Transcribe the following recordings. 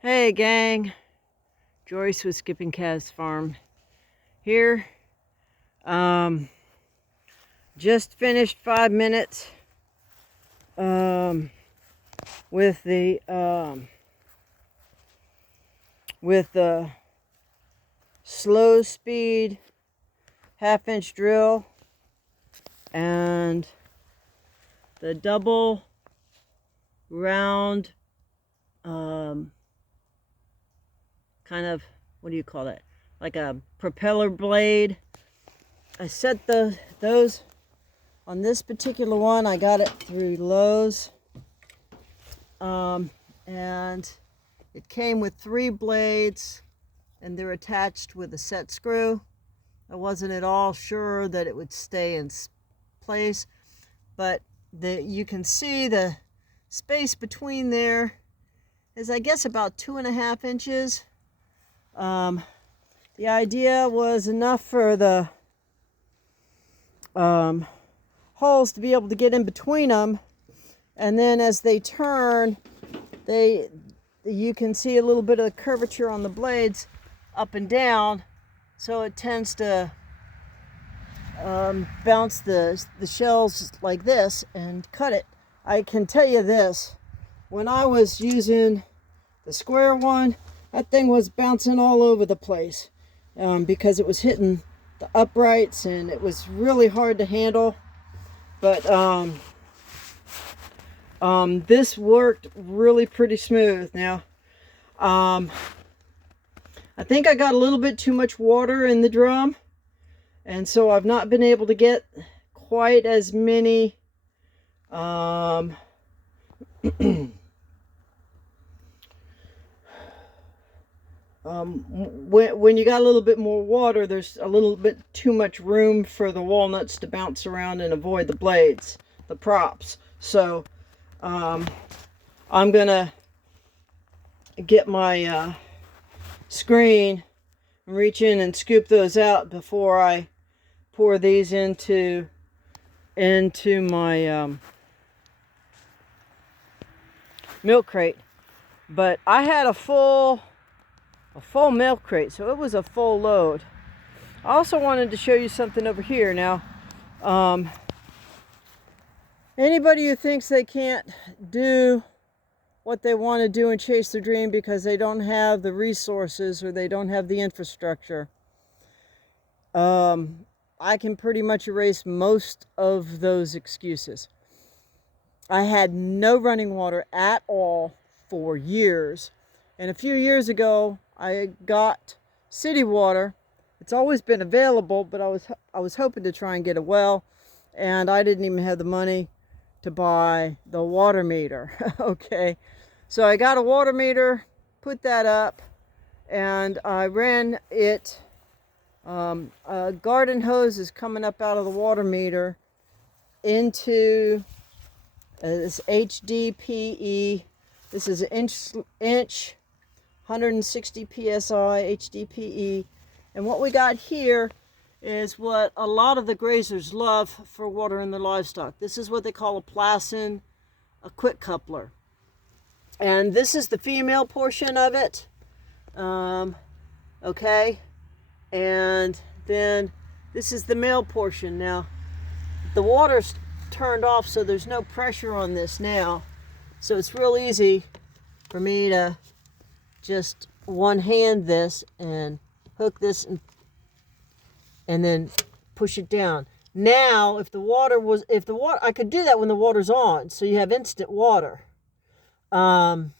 Hey gang, Joyce with Skipping Calves Farm here. Just finished 5 minutes with the slow speed 1/2 inch drill and the double round kind of, what do you call that? Like a propeller blade. I set those on this particular one. I got it through Lowe's. And it came with 3 blades and they're attached with a set screw. I wasn't at all sure that it would stay in place, but you can see the space between there is, I guess, about 2.5 inches. The idea was enough for the holes to be able to get in between them, and then as they turn, you can see a little bit of the curvature on the blades up and down, so it tends to bounce the shells like this and cut it. I can tell you this, when I was using the square one, that thing was bouncing all over the place because it was hitting the uprights and it was really hard to handle. But this worked really pretty smooth. Now, I think I got a little bit too much water in the drum, and so I've not been able to get quite as many when you got a little bit more water, there's a little bit too much room for the walnuts to bounce around and avoid the blades, the props. So I'm gonna get my screen, reach in and scoop those out before I pour these into my milk crate. But I had a full milk crate, so it was a full load. I also wanted to show you something over here. Now, anybody who thinks they can't do what they want to do and chase their dream because they don't have the resources or they don't have the infrastructure, I can pretty much erase most of those excuses. I had no running water at all for years, and a few years ago I got city water. It's always been available, but I was hoping to try and get a well, and I didn't even have the money to buy the water meter. Okay, so I got a water meter, put that up, and I ran it. A garden hose is coming up out of the water meter into this HDPE. This is an inch 160 psi HDPE, and what we got here is what a lot of the grazers love for watering their livestock. This is what they call a placin, a quick coupler, and this is the female portion of it. Okay, and then this is the male portion. Now the water's turned off, so there's no pressure on this now, so it's real easy for me to just one hand this and hook this and then push it down. Now, if the water, I could do that when the water's on, so you have instant water. I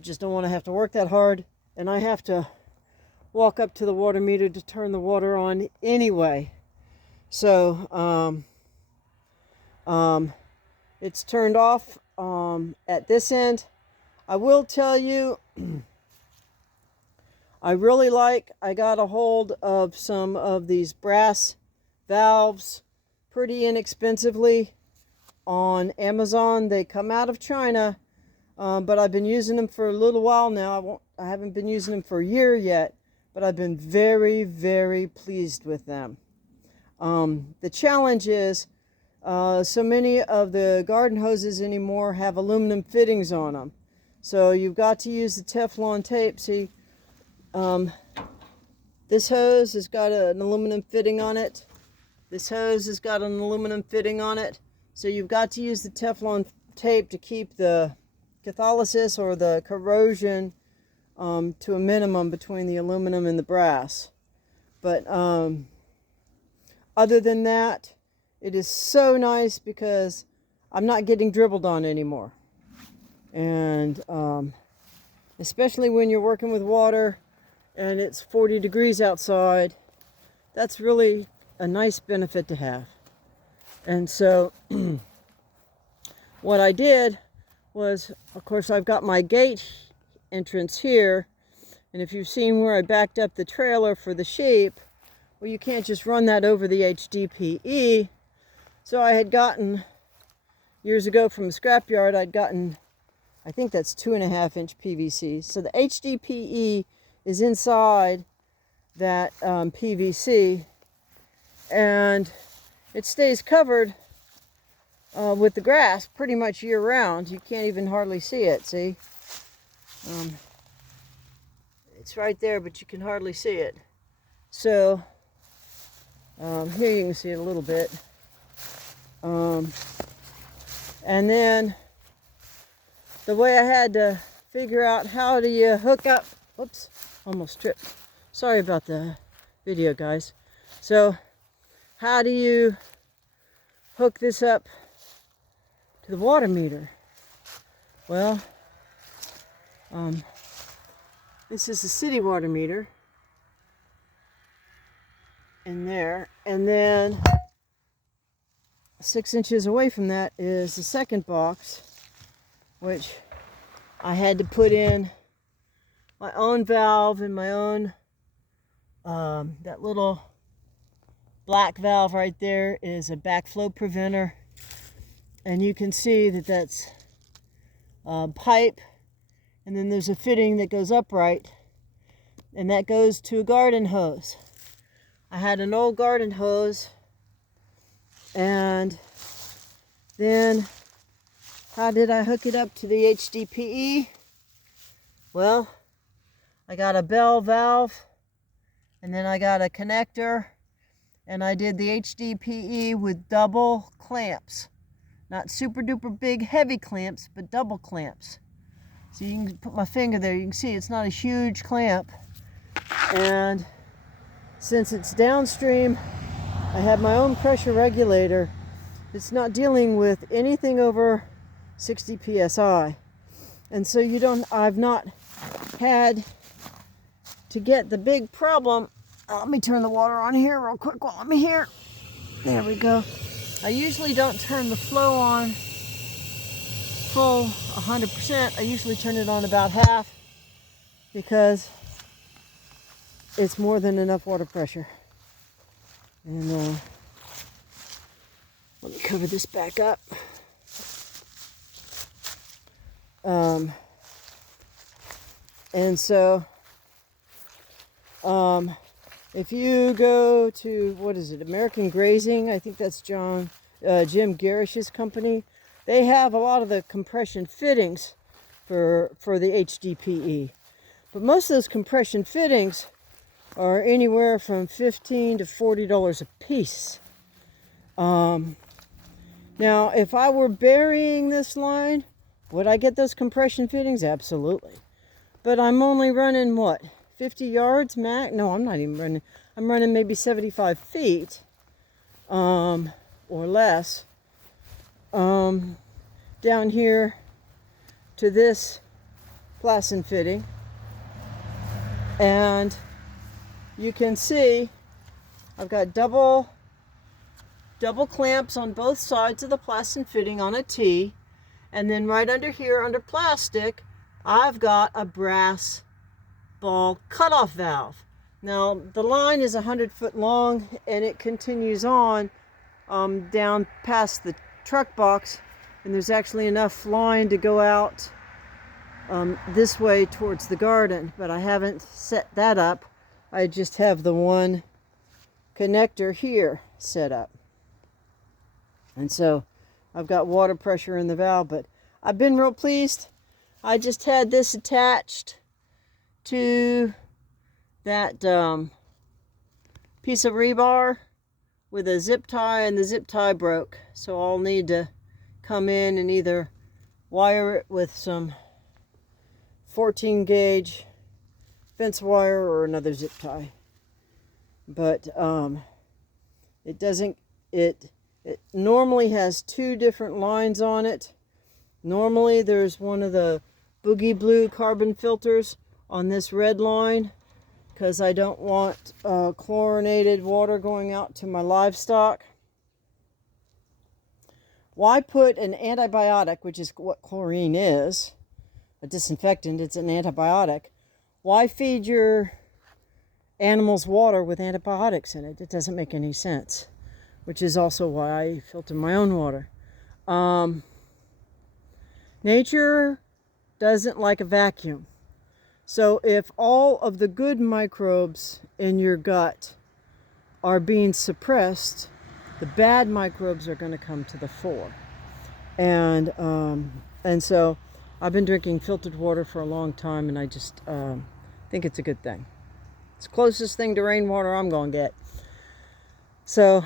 just don't want to have to work that hard, and I have to walk up to the water meter to turn the water on anyway. So it's turned off at this end. I will tell you, I got a hold of some of these brass valves pretty inexpensively on Amazon. They come out of China, but I've been using them for a little while now. I haven't been using them for a year yet, but I've been very, very pleased with them. The challenge is, so many of the garden hoses anymore have aluminum fittings on them. So you've got to use the Teflon tape. See, this hose has got an aluminum fitting on it. This hose has got an aluminum fitting on it. So you've got to use the Teflon tape to keep the catholysis or the corrosion to a minimum between the aluminum and the brass. But other than that, it is so nice because I'm not getting dribbled on anymore. And especially when you're working with water and it's 40 degrees outside, that's really a nice benefit to have. And so what I did was, of course, I've got my gate entrance here, and if you've seen where I backed up the trailer for the sheep, well, you can't just run that over the HDPE. So I had gotten, years ago from a scrapyard, I'd gotten, I think that's 2.5-inch PVC. So the HDPE is inside that PVC, and it stays covered with the grass pretty much year round. You can't even hardly see it, see? It's right there, but you can hardly see it. So here you can see it a little bit. And then the way I had to figure out how do you hook up, whoops, almost tripped. Sorry about the video, guys. So how do you hook this up to the water meter? Well, this is the city water meter in there, and then 6 inches away from that is the second box, which I had to put in my own valve and my own, that little black valve right there is a backflow preventer. And you can see that that's pipe, and then there's a fitting that goes upright, and that goes to a garden hose. I had an old garden hose, and then how did I hook it up to the HDPE? Well, I got a bell valve, and then I got a connector, and I did the HDPE with double clamps. Not super duper big heavy clamps, but double clamps. So you can put my finger there, you can see it's not a huge clamp. And since it's downstream, I have my own pressure regulator. It's not dealing with anything over 60 psi. And so I've not had to get the big problem. Let me turn the water on here real quick while I'm here. There we go. I usually don't turn the flow on full 100%. I usually turn it on about half because it's more than enough water pressure. And let me cover this back up. And so if you go to, what is it, American Grazing, I think that's Jim Garish's company, they have a lot of the compression fittings for the HDPE. But most of those compression fittings are anywhere from $15 to $40 a piece. Now, if I were burying this line, would I get those compression fittings? Absolutely. But I'm only running, what, 50 yards max? No, I'm not even running. I'm running maybe 75 feet or less down here to this plastin fitting. And you can see I've got double clamps on both sides of the plastin fitting on a T. And then right under here, under plastic, I've got a brass ball cutoff valve. Now the line is 100 foot long, and it continues on down past the truck box, and there's actually enough line to go out this way towards the garden, but I haven't set that up. I just have the one connector here set up. And so I've got water pressure in the valve, but I've been real pleased. I just had this attached to that piece of rebar with a zip tie, and the zip tie broke. So I'll need to come in and either wire it with some 14 gauge fence wire or another zip tie. But it normally has two different lines on it. Normally there's one of the boogie blue carbon filters on this red line, because I don't want chlorinated water going out to my livestock. Why put an antibiotic, which is what chlorine is, a disinfectant, it's an antibiotic. Why feed your animals water with antibiotics in it? It doesn't make any sense, which is also why I filter my own water. Nature doesn't like a vacuum. So if all of the good microbes in your gut are being suppressed, the bad microbes are going to come to the fore. And so I've been drinking filtered water for a long time, and I just think it's a good thing. It's the closest thing to rainwater I'm going to get. So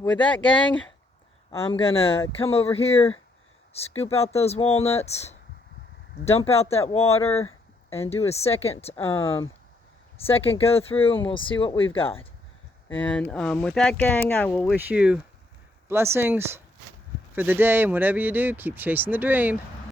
with that, gang, I'm going to come over here, scoop out those walnuts, dump out that water, and do a second go through, and we'll see what we've got. And with that, gang, I will wish you blessings for the day, and whatever you do, keep chasing the dream.